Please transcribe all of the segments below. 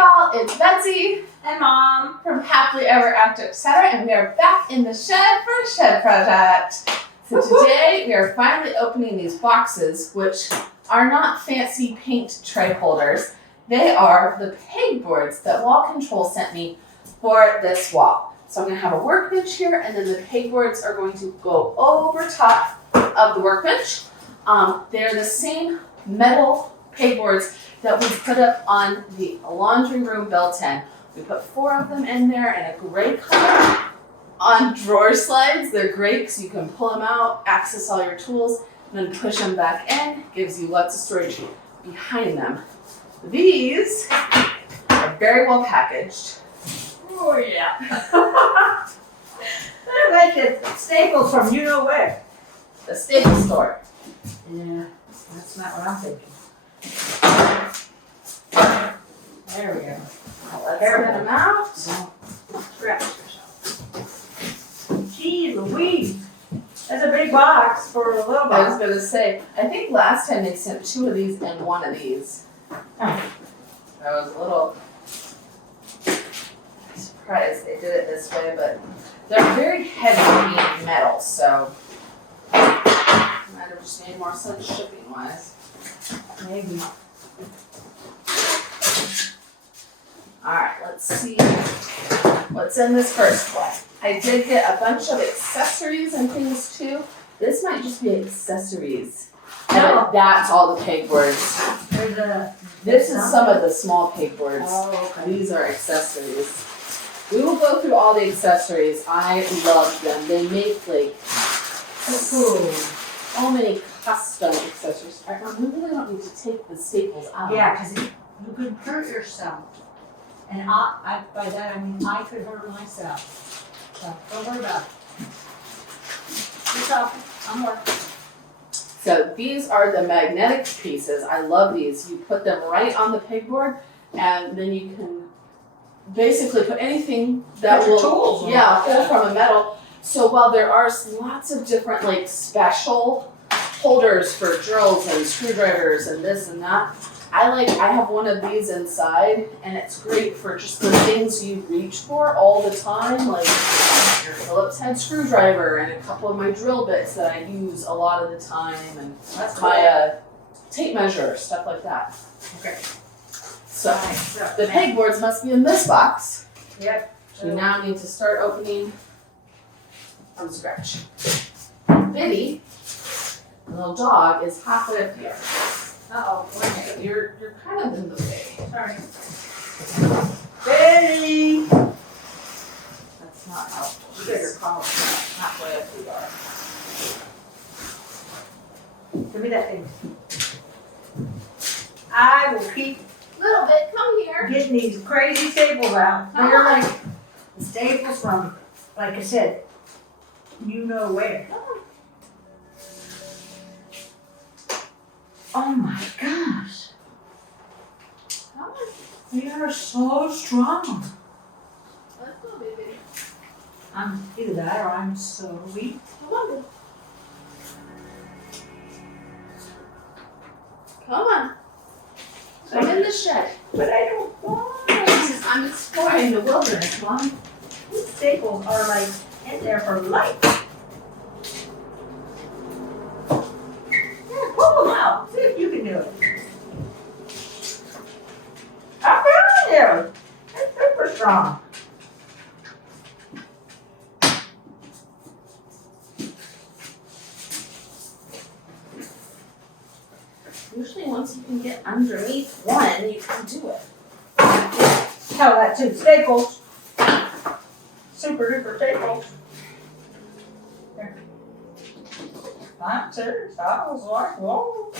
y'all, it's Betsy and Mom from Happily Ever After Etc. and we are back in the shed for a shed project. So today we are finally opening these boxes, which are not fancy paint tray holders. They are the pegboards that Wall Control sent me for this wall. So I'm going to have a workbench here, and then the pegboards are going to go over top of the workbench. They're the same metal pegboards that we put up on the laundry room built-in. We put 4 of them in there in a gray color on drawer slides. They're great because you can pull them out, access all your tools, and then push them back in. Gives you lots of storage behind them. These are very well packaged. Oh yeah. They're like the staples from you know where. The staple store. Yeah, that's not what I'm thinking. There we go. Let's get them out. Don't scratch yourself. Gee Louise. That's a big box for a little box. I was going to say, I think last time they sent 2 of these and 1 of these. I was a little surprised they did it this way, but they're very heavy being metal, so might have just made more sense shipping wise. Maybe. Alright, let's see what's in this first one. I did get a bunch of accessories and things too. This might just be accessories. No. And that's all the pegboards. This is some of the small pegboards. Oh, okay. These are accessories. We will go through all the accessories. I love them. They make like so many custom accessories. We really don't need to take the staples out. Yeah, because you could hurt yourself. And I by that I mean I could hurt myself. So don't worry about it. It's off. I'm working. So these are the magnetic pieces. I love these. You put them right on the pegboard, and then you can basically put anything that Put your will tools on pull from a metal. So while there are lots of different like special holders for drills and screwdrivers and this and that, I have one of these inside, and it's great for just the things you reach for all the time, like your Phillips head screwdriver and a couple of my drill bits that I use a lot of the time, and That's cool. my tape measure, stuff like that. Okay. So So the pegboards must be in this box. Yep. We now need to start opening from scratch. Biddy, the little dog, is halfway up here. Uh-oh, wait a minute. You're kind of in the way. Sorry. Betty! That's not helpful. You better call her. Halfway up the bar. Give me that thing. I will keep Little bit, come here. getting these crazy staples out. They're like the staples from, like I said, you know where. Oh my gosh. Come on. They are so strong. Let's go, baby. I'm either that or I'm so weak. Come on. Come on. I'm in the shed. But I don't want. I'm exploring the wilderness, Mom. These staples are like in there for life. Yeah, pull them out. See if you can do it. I'm telling you. It's super strong. Usually once you can get underneath one, you can do it. Tell that too. Staples. Super duper staples. There. I'm serious. I was like, whoa.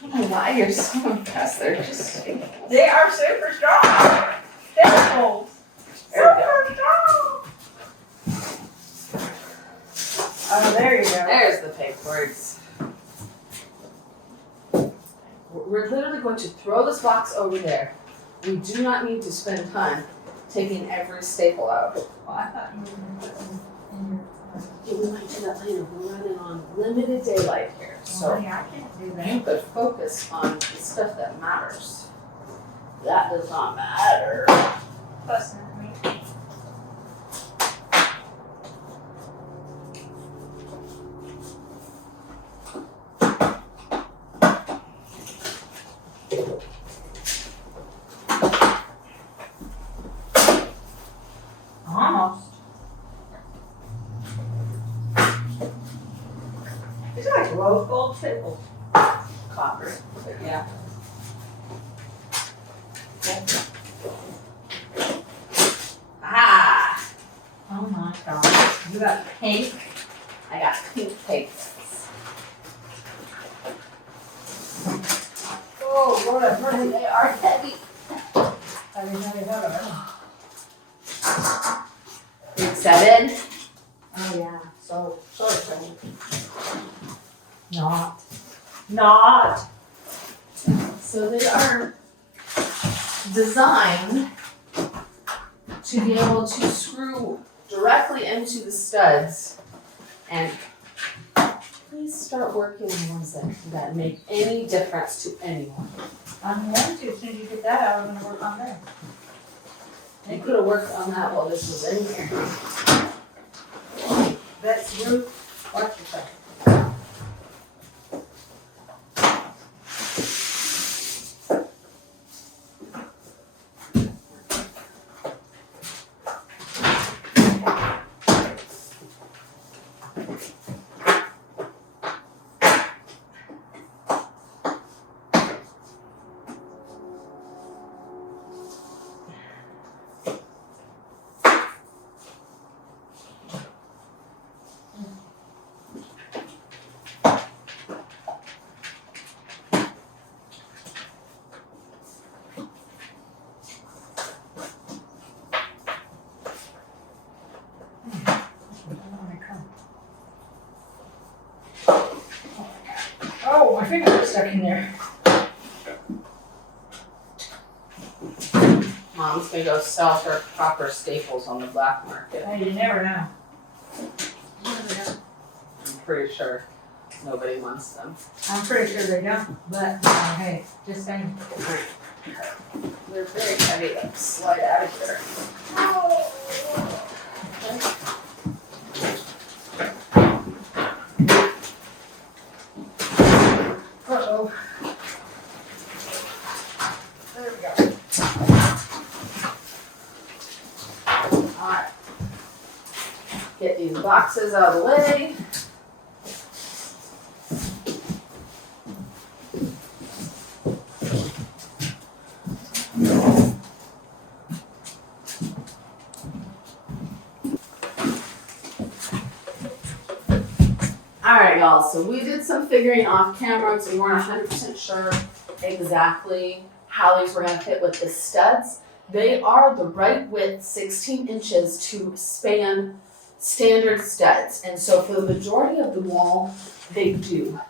I don't know why you're so impressed. They're just They are super strong. Staples. Super strong. Oh, there you go. There's the pegboards. we're literally going to throw this box over there. We do not need to spend time taking every staple out. Well, I thought you were gonna put them in your. Yeah, we might do that later. We're running on limited daylight here, so Honey, I can't do you that. could focus on the stuff that matters. That does not matter. Fussing at me. Almost. These are like rose gold staples. Copper, but yeah. Ah, Oh my god. You got pink. I got pink papers. Oh, what a And they are heavy. I didn't know you had them. You excited? Oh yeah, so exciting. Not. So they are designed to be able to screw directly into the studs. And please start working on ones that make any difference to anyone. I'm going to, as soon as you get that out, I'm gonna work on that. You could have worked on that while this was in here. Betsy, watch yourself. Oh, my finger got stuck in there. Mom's gonna go sell her copper staples on the black market. Hey, you never know. I'm pretty sure nobody wants them. I'm pretty sure they don't, but hey, just saying. They're very heavy to slide out of here. Uh-oh. There we go. Alright. Get these boxes out of the way. Alright y'all, so we did some figuring off camera, so we weren't 100% sure exactly how these were going to fit with the studs. They are the right width, 16 inches to span standard studs. And so for the majority of the wall, they do.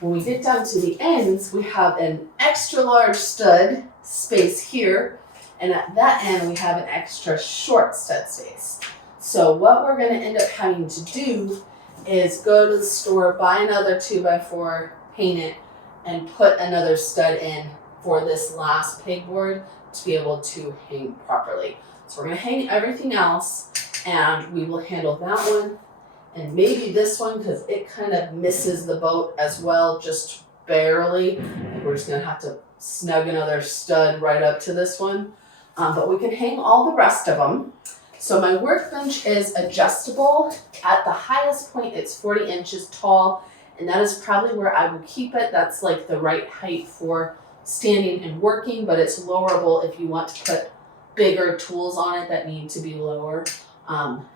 When we get down to the ends, we have an extra large stud space here. And at that end, we have an extra short stud space. So what we're going to end up having to do is go to the store, buy another 2x4, paint it, and put another stud in for this last pegboard to be able to hang properly. So we're gonna hang everything else, and we will handle that one, and maybe this one, because it kind of misses the boat as well, just barely. We're just gonna have to snug another stud right up to this one. But we can hang all the rest of them. So my workbench is adjustable. At the highest point, it's 40 inches tall, and that is probably where I will keep it. That's like the right height for standing and working, but it's lowerable if you want to put bigger tools on it that need to be lower.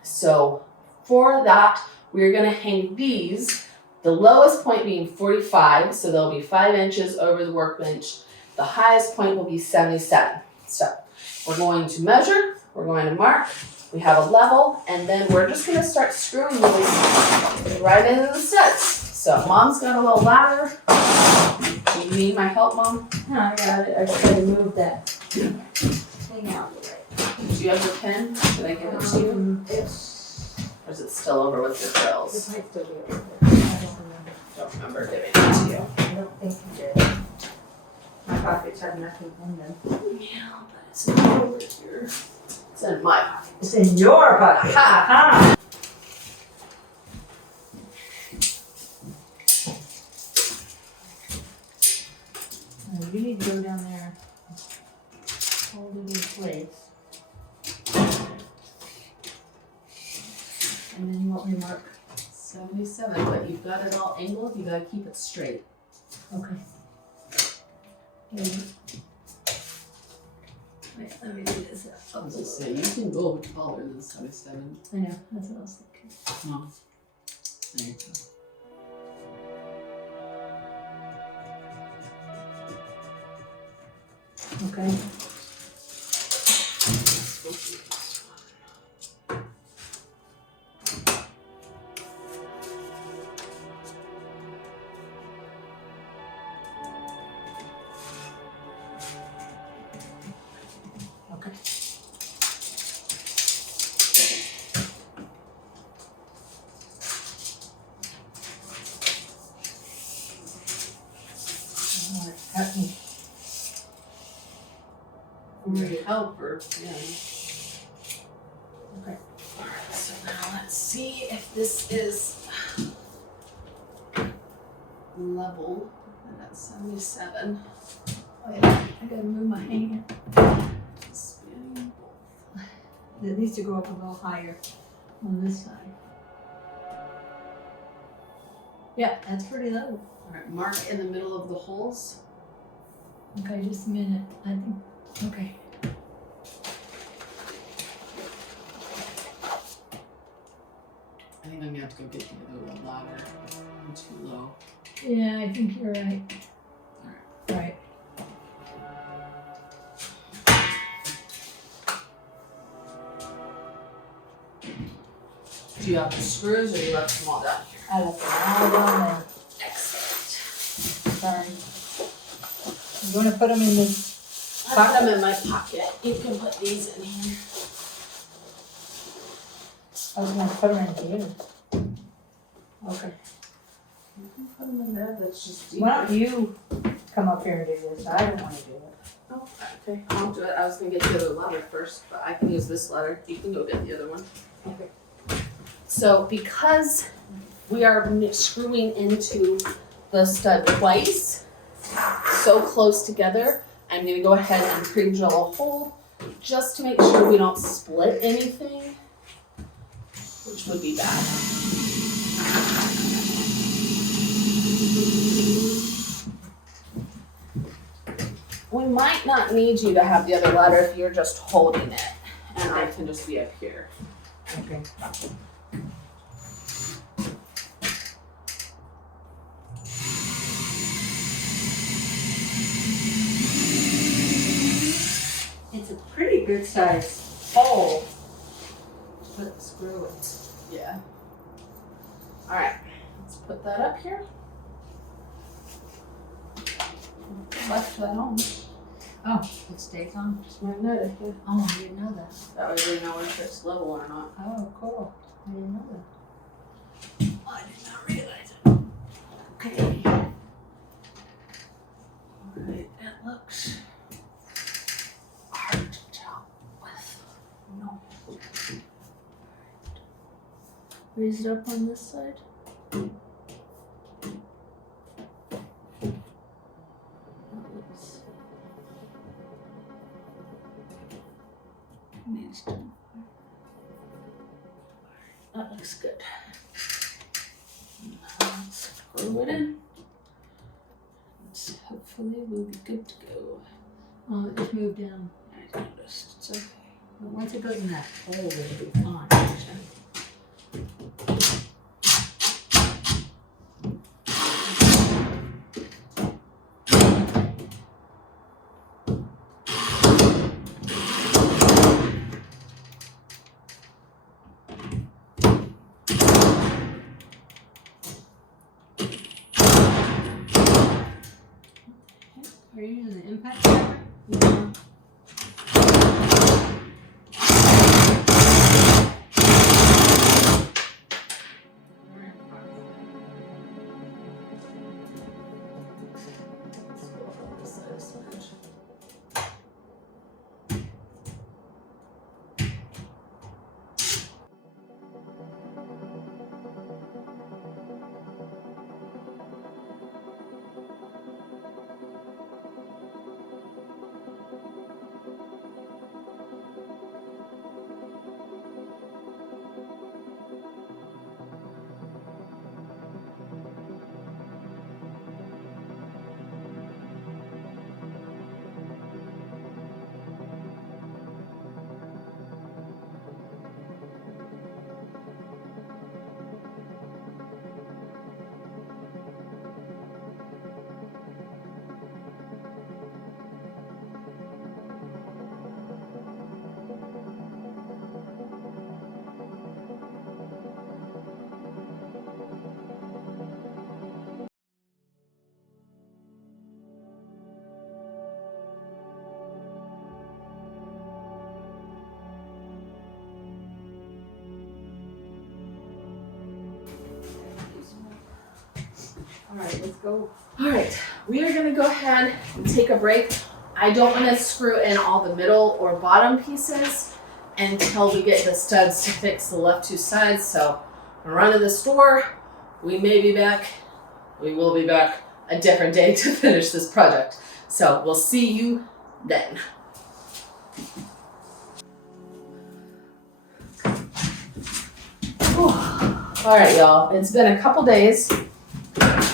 So for that, we're gonna hang these, the lowest point being 45, so they'll be 5 inches over the workbench. The highest point will be 77. So we're going to measure, we're going to mark, we have a level, and then we're just gonna start screwing these right into the studs. So Mom's got a little ladder. You need my help, Mom? No, I got it. I just gotta move that thing out of the way. Do you have the pen? Should I give it to you? Or is it still over with your It drills? might still be over there. I don't remember. Don't remember giving it to you. I don't think you did. My pockets have nothing in them. Yeah, but it's not over here. It's in my pocket. It's in your pocket. Ha! You need to go down there. Hold it in place. And then you want me to mark? 77, but you've got it all angled. You gotta keep it straight. Okay. Wait, let me do this. I was just saying, you can go taller than 77. I know, that's what I was thinking. Oh. There you go. Okay. Okay. All right, cut me. Your helper, yeah. Okay. Alright, so now let's see if this is level. And that's 77. Oh yeah, I gotta move my hand. Spanning both. It needs to go up a little higher on this side. Yeah, that's pretty low. Alright, mark in the middle of the holes. Okay, just a minute. I think, okay. I think I'm gonna have to go get you the ladder. I'm too low. Yeah, I think you're right. Right. Do you have the screws or you left them all down here? I left them all down there. Excellent. Sorry. You wanna put them in this? I put them in my pocket. You can put these in here. I was gonna put them in here. Okay. You can put them in there. That's just deeper. Why don't you come up here and do this? I don't wanna do it. Oh, okay. I'll do it. I was gonna get the other ladder first, but I can use this ladder. You can go get the other one. Okay. So because we are screwing into the stud twice, so close together, I'm gonna go ahead and pre-drill a hole just to make sure we don't split anything, which would be bad. We might not need you to have the other ladder if you're just holding it, and I can just be up here. Okay. It's a pretty good size hole. Put the screw in. Yeah. All right, let's put that up here. Left that on. Oh, it stays on? Just magnetic. Yeah. Oh, I didn't know that. That way we know if it's level or not. Oh, cool. I didn't know that. Oh, I did not realize it. Okay. All right, it looks hard to tell with. No. Raise it up on this side. That looks good. Now let's screw it in. Hopefully we'll be good to go. Oh, it just moved down. I noticed. It's okay. But once it goes in that hole, it'll be fine. right, let's go. All right, we are gonna go ahead and take a break. I don't wanna screw in all the middle or bottom pieces until we get the studs to fix the left two sides. So I'm gonna run to the store. We may be back. We will be back a different day to finish this project. So we'll see you then. Whew. All right, y'all, it's been a couple days.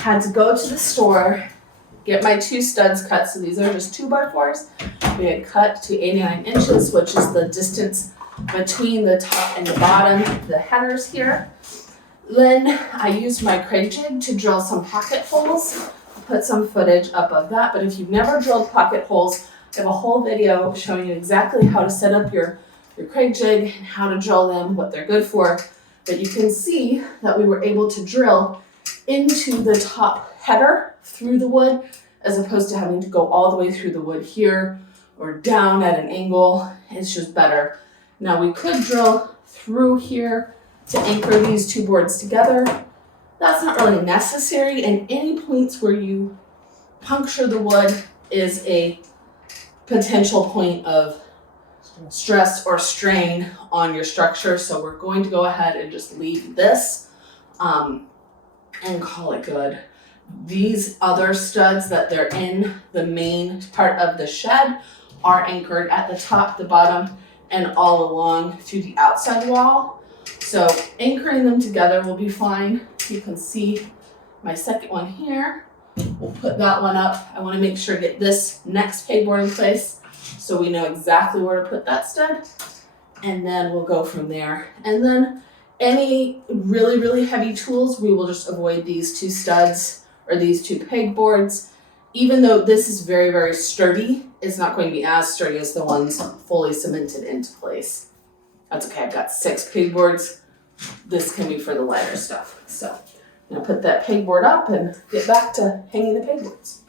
Had to go to the store, get my two studs cut. So these are just 2x4s. We had cut to 89 inches, which is the distance between the top and the bottom, the headers here. Then I used my Craig jig to drill some pocket holes. Put some footage up of that, but if you've never drilled pocket holes, I have a whole video showing you exactly how to set up your Craig jig and how to drill them, what they're good for. But you can see that we were able to drill into the top header through the wood, as opposed to having to go all the way through the wood here or down at an angle. It's just better. Now we could drill through here to anchor these two boards together. That's not really necessary, and any points where you puncture the wood is a potential point of stress or strain on your structure. So we're going to go ahead and just leave this and call it good. These other studs that they're in the main part of the shed are anchored at the top, the bottom, and all along through the outside wall. So anchoring them together will be fine. You can see my second one here. We'll put that one up. I want to make sure to get this next pegboard in place so we know exactly where to put that stud. And then we'll go from there. And then any really, really heavy tools, we will just avoid these two studs or these two pegboards. Even though this is very, very sturdy, it's not going to be as sturdy as the ones fully cemented into place. That's okay, I've got 6 pegboards. This can be for the lighter stuff. So I'm gonna put that pegboard up and get back to hanging the pegboards.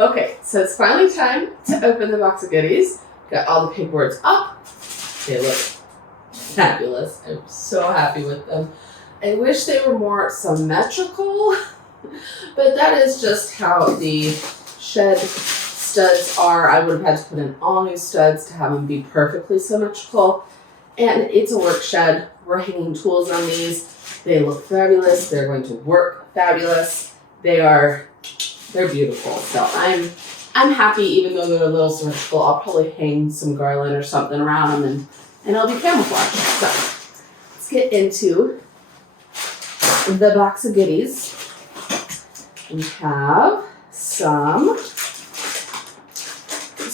Okay, so it's finally time to open the box of goodies. Got all the pegboards up. They look fabulous. I'm so happy with them. I wish they were more symmetrical, but that is just how the shed studs are. I would have had to put in all new studs to have them be perfectly symmetrical. And it's a work shed. We're hanging tools on these. They look fabulous. They're going to work fabulous. They're beautiful. So I'm happy, even though they're a little symmetrical. I'll probably hang some garland or something around them and it'll be camouflage. So let's get into the box of goodies. We have some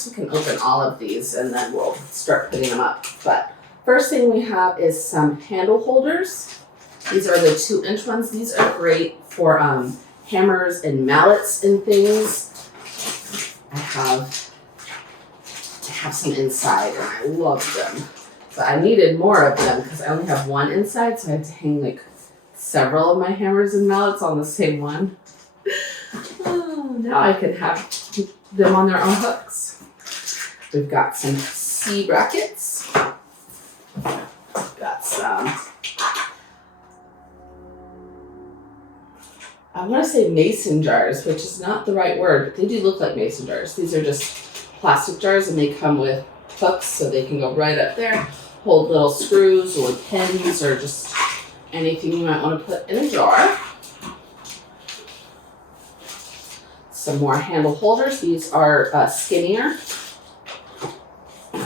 guess we can open all of these and then we'll start putting them up. But first thing we have is some handle holders. These are the 2-inch ones. These are great for hammers and mallets and things. I have some inside and I love them. But I needed more of them because I only have one inside, so I had to hang like several of my hammers and mallets on the same one. Oh, now I can have them on their own hooks. We've got some C brackets. Got some, I want to say mason jars, which is not the right word, but they do look like mason jars. These are just plastic jars and they come with hooks so they can go right up there, hold little screws or pins or just anything you might want to put in a jar. Some more handle holders. These are skinnier,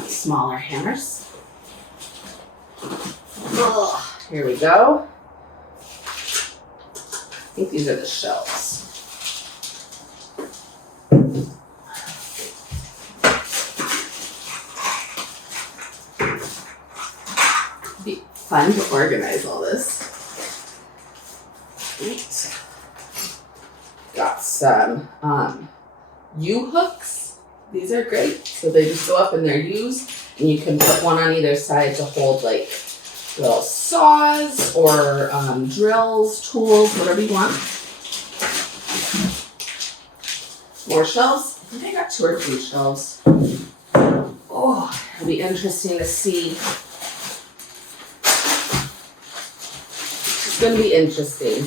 smaller hammers. Here we go. I think these are the shelves. Be fun to organize all this. Right. Got some U-hooks. These are great. So they just go up and they're U's, and you can put one on either side to hold like little saws or drills, tools, whatever you want. More shelves. I think I got 2 or 3 shelves. Oh, it'll be interesting to see. It's going to be interesting.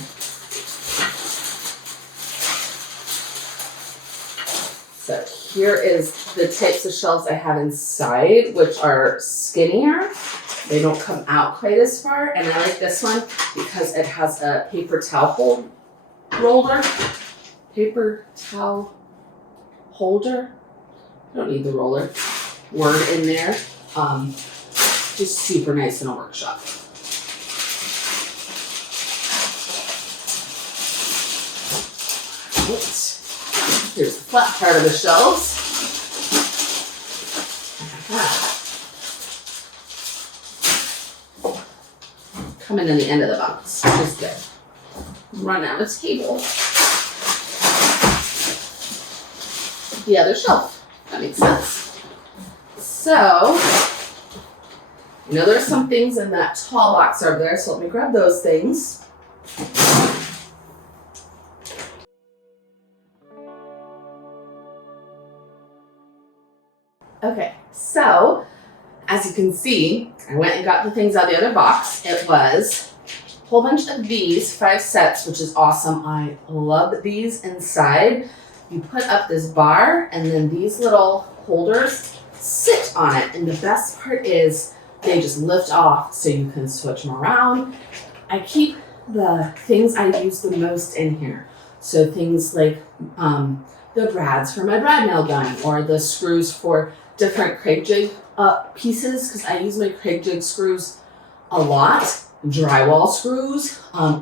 So here is the types of shelves I have inside, which are skinnier. They don't come out quite as far, and I like this one because it has a paper towel roller. Paper towel holder. I don't need the roller word in there. Just super nice in a workshop. Right. Here's the flat part of the shelves. Coming in the end of the box, which is good. Run out of table. The other shelf. That makes sense. So, you know there's some things in that tall box over there, so let me grab those things. Okay, so as you can see, I went and got the things out of the other box. It was a whole bunch of these, 5 sets, which is awesome. I love these inside. You put up this bar and then these little holders sit on it. And the best part is they just lift off so you can switch them around. I keep the things I use the most in here. So things like the brads for my brad nail gun or the screws for different Craig jig pieces, because I use my Craig jig screws a lot, drywall screws,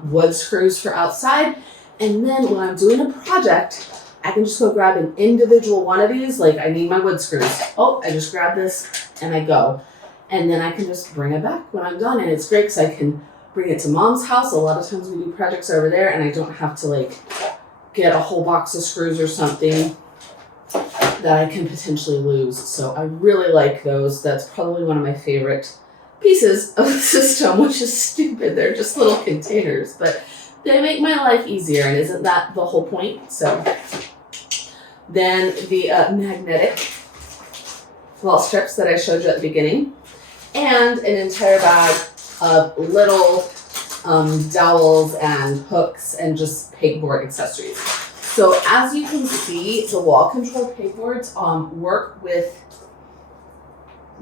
wood screws for outside, and then when I'm doing a project, I can just go grab an individual one of these, like I need my wood screws. Oh, I just grab this and I go. And then I can just bring it back when I'm done, and it's great because I can bring it to mom's house. A lot of times we do projects over there and I don't have to like get a whole box of screws or something that I can potentially lose. So I really like those. That's probably one of my favorite pieces of the system, which is stupid. They're just little containers, but they make my life easier, and isn't that the whole point? So then the magnetic wall strips that I showed you at the beginning, and an entire bag of little dowels and hooks and just pegboard accessories. So as you can see, the wall control pegboards work with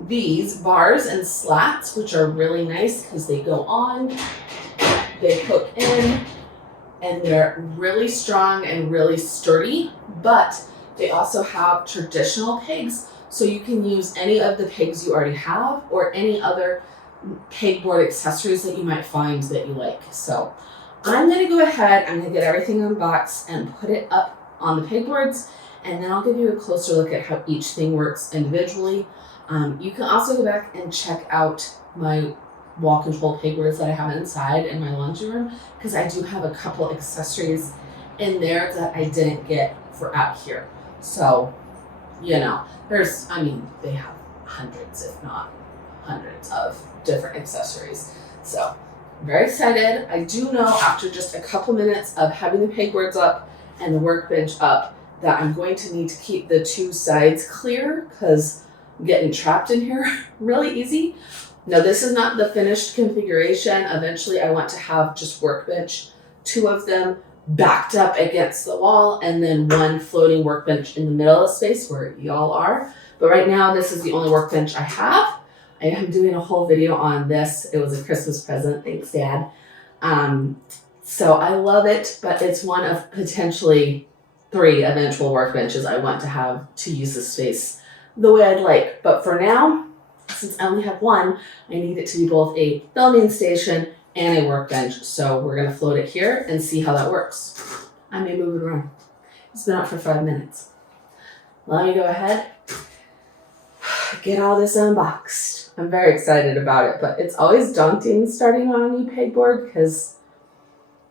these bars and slats, which are really nice because they go on, they hook in, and they're really strong and really sturdy, but they also have traditional pegs, so you can use any of the pegs you already have or any other pegboard accessories that you might find that you like. So I'm gonna go ahead, I'm gonna get everything unboxed and put it up on the pegboards, and then I'll give you a closer look at how each thing works individually. You can also go back and check out my wall control pegboards that I have inside in my laundry room, because I do have a couple accessories in there that I didn't get for out here. So, you know, they have hundreds, if not hundreds of different accessories. So I'm very excited. I do know after just a couple minutes of having the pegboards up and the workbench up that I'm going to need to keep the two sides clear because I'm getting trapped in here really easy. Now, this is not the finished configuration. Eventually I want to have just workbench, two of them backed up against the wall, and then one floating workbench in the middle of the space where y'all are. But right now, this is the only workbench I have. I am doing a whole video on this. It was a Christmas present. Thanks, Dad. So I love it, but it's one of potentially 3 eventual workbenches I want to have to use the space the way I'd like. But for now, since I only have one, I need it to be both a filming station and a workbench. So we're gonna float it here and see how that works. I may move it around. It's been out for 5 minutes. Let me go ahead, get all this unboxed. I'm very excited about it, but it's always daunting starting on a new pegboard because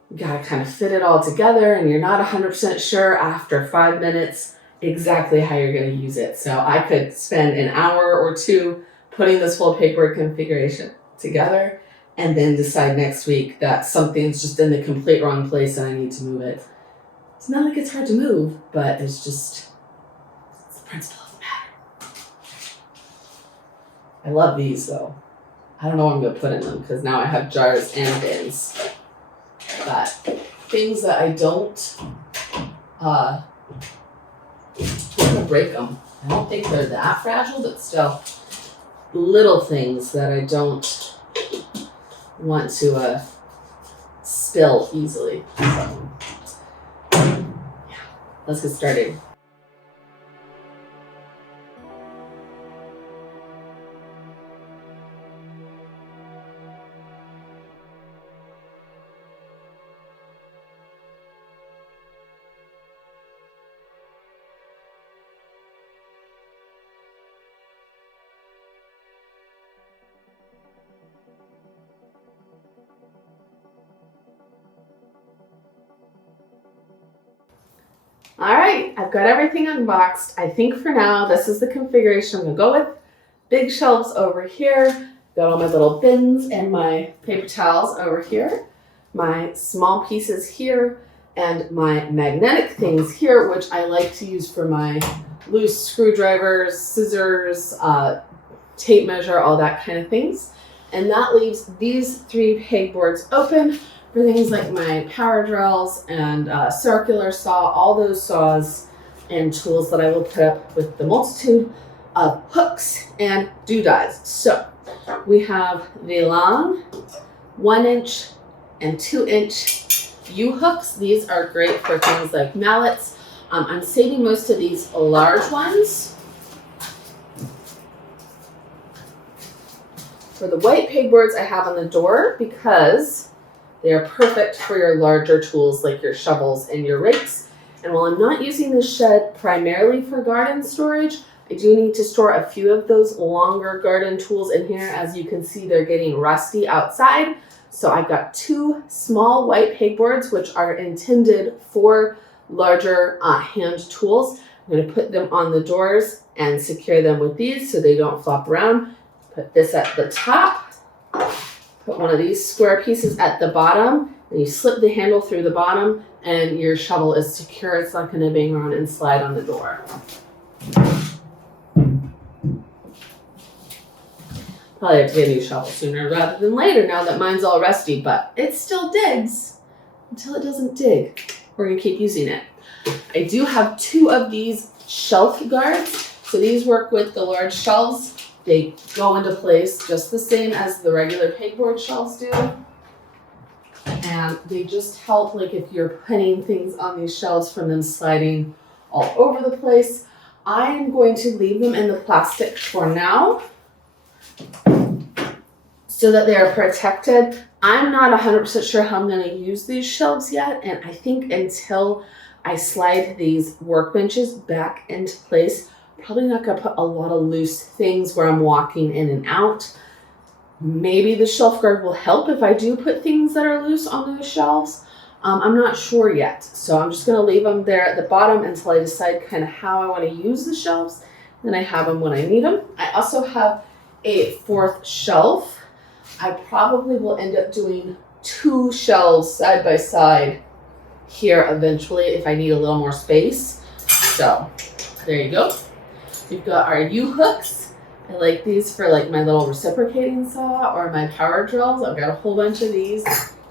you gotta kind of fit it all together and you're not 100% sure after 5 minutes exactly how you're gonna use it. So I could spend an hour or 2 putting this whole pegboard configuration together and then decide next week that something's just in the complete wrong place and I need to move it. It's not like it's hard to move, but it's the principle of the matter. I love these though. I don't know what I'm gonna put in them because now I have jars and bins. But things that I don't, I'm gonna break them. I don't think they're that fragile, but still little things that I don't want to spill easily. So, yeah, let's get started. All right, I've got everything unboxed. I think for now, this is the configuration I'm gonna go with. Big shelves over here. Got all my little bins and my paper towels over here. My small pieces here and my magnetic things here, which I like to use for my loose screwdrivers, scissors, tape measure, all that kind of things. And that leaves these 3 pegboards open for things like my power drills and circular saw, all those saws and tools that I will put up with the multitude of hooks and doodads. So we have the long 1-inch and 2-inch U-hooks. These are great for things like mallets. I'm saving most of these large ones for the white pegboards I have on the door because they are perfect for your larger tools like your shovels and your rakes. And while I'm not using this shed primarily for garden storage, I do need to store a few of those longer garden tools in here. As you can see, they're getting rusty outside. So I've got 2 small white pegboards, which are intended for larger hand tools. I'm gonna put them on the doors and secure them with these so they don't flop around. Put this at the top. Put one of these square pieces at the bottom, and you slip the handle through the bottom, and your shovel is secure. It's not going to bang around and slide on the door. Probably have to get a new shovel sooner rather than later now that mine's all rusty, but it still digs until it doesn't dig. We're going to keep using it. I do have 2 of these shelf guards. So these work with the large shelves. They go into place just the same as the regular pegboard shelves do. And they just help, like if you're putting things on these shelves from them sliding all over the place. I am going to leave them in the plastic for now so that they are protected. I'm not 100% sure how I'm going to use these shelves yet. And I think until I slide these workbenches back into place. Probably not gonna put a lot of loose things where I'm walking in and out. Maybe the shelf guard will help if I do put things that are loose on those shelves. I'm not sure yet, so I'm just gonna leave them there at the bottom until I decide kind of how I want to use the shelves. Then I have them when I need them. I also have a 4th shelf. I probably will end up doing 2 shelves side by side here eventually if I need a little more space. So there you go. We've got our U-hooks. I like these for like my little reciprocating saw or my power drills. I've got a whole bunch of these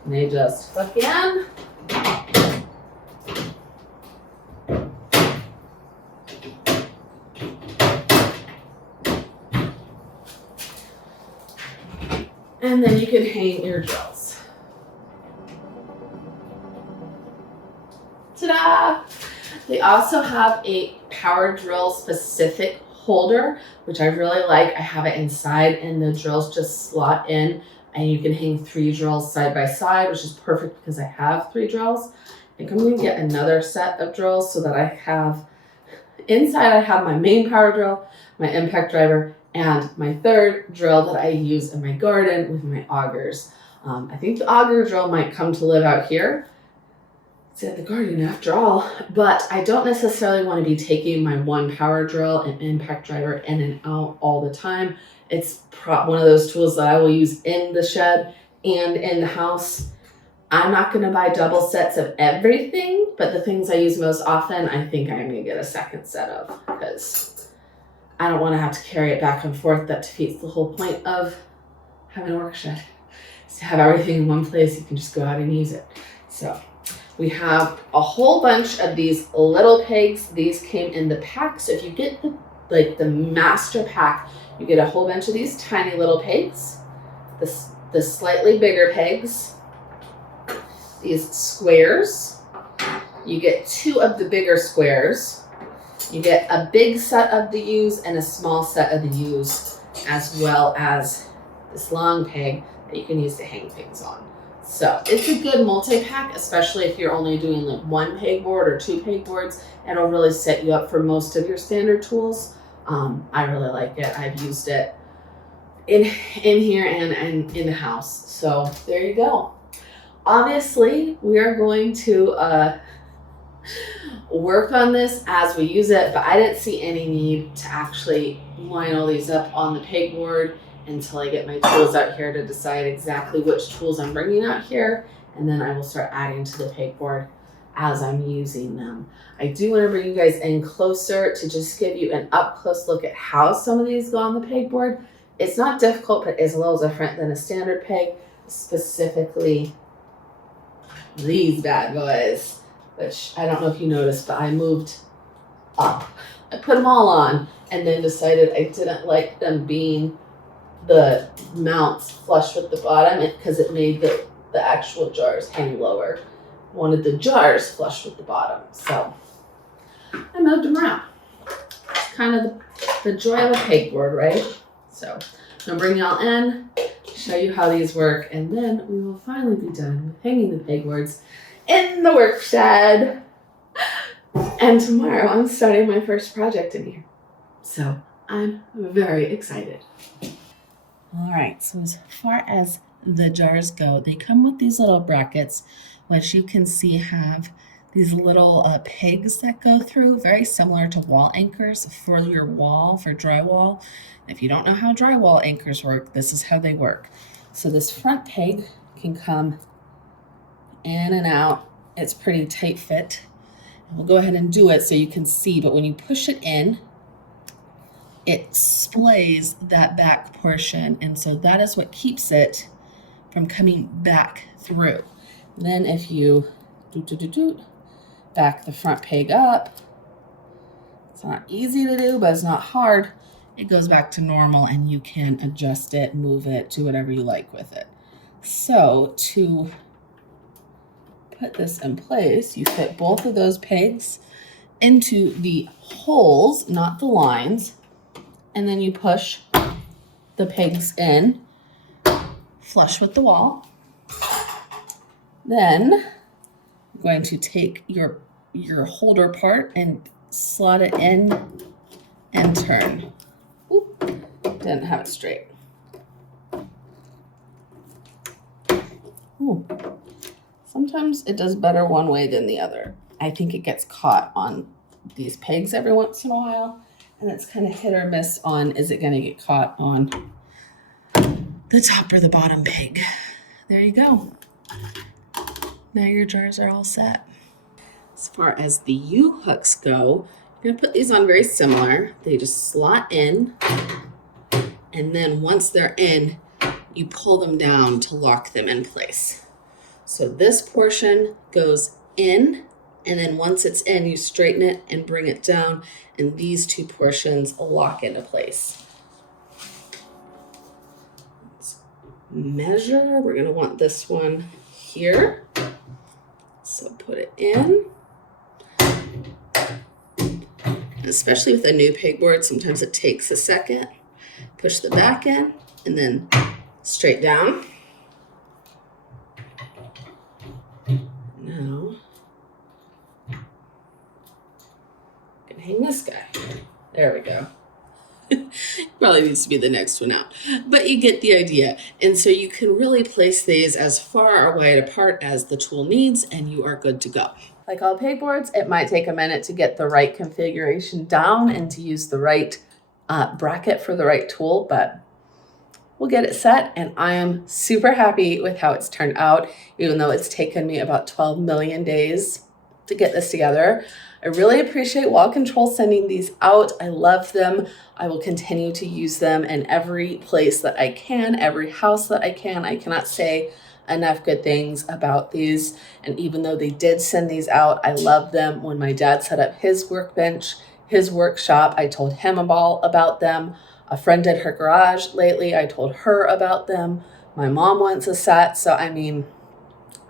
and they just hook in. And then you can hang your drills. Ta-da! They also have a power drill specific holder, which I really like. I have it inside and the drills just slot in and you can hang 3 drills side by side, which is perfect because I have 3 drills. I think I'm going to get another set of drills so that I have, inside I have my main power drill, my impact driver, and my 3rd drill that I use in my garden with my augers. I think the auger drill might come to live out here. It's at the garden after all, but I don't necessarily want to be taking my 1 power drill and impact driver in and out all the time. It's one of those tools that I will use in the shed and in the house. I'm not going to buy double sets of everything, but the things I use most often, I think I'm going to get a 2nd set of because I don't want to have to carry it back and forth. That defeats the whole point of having a work shed. Is to have everything in one place. You can just go out and use it. So we have a whole bunch of these little pegs. These came in the pack. So if you get the master pack, you get a whole bunch of these tiny little pegs, the slightly bigger pegs, these squares. You get 2 of the bigger squares. You get a big set of the U's and a small set of the U's, as well as this long peg that you can use to hang things on. So it's a good multi-pack, especially if you're only doing like 1 pegboard or 2 pegboards. It'll really set you up for most of your standard tools. I really like it. I've used it in here and in the house. So there you go. Obviously, we are going to work on this as we use it, but I didn't see any need to actually line all these up on the pegboard until I get my tools out here to decide exactly which tools I'm bringing out here, and then I will start adding to the pegboard as I'm using them. I do want to bring you guys in closer to just give you an up close look at how some of these go on the pegboard. It's not difficult, but it's a little different than a standard peg, specifically these bad boys, which I don't know if you noticed, but I moved up. I put them all on and then decided I didn't like them being the mounts flush with the bottom because it made the actual jars hang lower. I wanted the jars flush with the bottom, so I moved them around. It's kind of the joy of a pegboard, right? So I'm gonna bring y'all in, show you how these work, and then we will finally be done with hanging the pegboards in the work shed. And tomorrow I'm starting my first project in here. So I'm very excited. All right, so as far as the jars go, they come with these little brackets, which you can see have these little pegs that go through, very similar to wall anchors for your wall, for drywall. If you don't know how drywall anchors work, this is how they work. So this front peg can come in and out. It's pretty tight fit. And we'll go ahead and do it so you can see, but when you push it in, it splays that back portion, and so that is what keeps it from coming back through. Then if you back the front peg up, it's not easy to do, but it's not hard. It goes back to normal and you can adjust it, move it, do whatever you like with it. So to put this in place, you fit both of those pegs into the holes, not the lines, and then you push the pegs in flush with the wall. Then I'm going to take your your holder part and slot it in and turn. Oop, didn't have it straight. Ooh. Sometimes it does better one way than the other. I think it gets caught on these pegs every once in a while, and it's kind of hit or miss on, is it going to get caught on the top or the bottom peg? There you go. Now your jars are all set. As far as the U-hooks go, you're going to put these on very similar. They just slot in, and then once they're in, you pull them down to lock them in place. So this portion goes in, and then once it's in, you straighten it and bring it down, and these two portions lock into place. Let's measure. We're going to want this one here. So put it in. Especially with a new pegboard, sometimes it takes a second. Push the back in, and then straight down. Now, I'm gonna hang this guy. There we go. Probably needs to be the next one out, but you get the idea. And so you can really place these as far or wide apart as the tool needs, and you are good to go. Like all pegboards, it might take a minute to get the right configuration down and to use the right bracket for the right tool, but we'll get it set, and I am super happy with how it's turned out, even though it's taken me about 12 million days to get this together. I really appreciate Wall Control sending these out. I love them. I will continue to use them in every place that I can, every house that I can. I cannot say enough good things about these, and even though they did send these out, I love them. When my dad set up his workbench, his workshop, I told him all about them. A friend did her garage lately. I told her about them. My mom wants a set. So, I mean,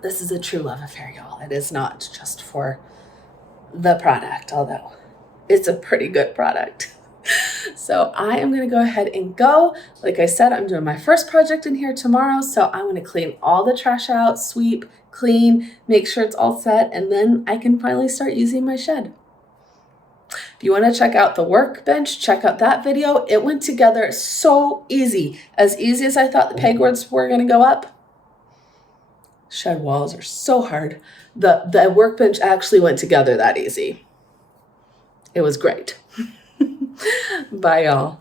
this is a true love affair, y'all. It is not just for the product, although it's a pretty good product. So I am going to go ahead and go. Like I said, I'm doing my first project in here tomorrow. So I'm going to clean all the trash out, sweep, clean, make sure it's all set, and then I can finally start using my shed. If you want to check out the workbench, check out that video. It went together so easy as I thought the pegboards were going to go up. Shed walls are so hard. The workbench actually went together that easy. It was great. Bye, y'all.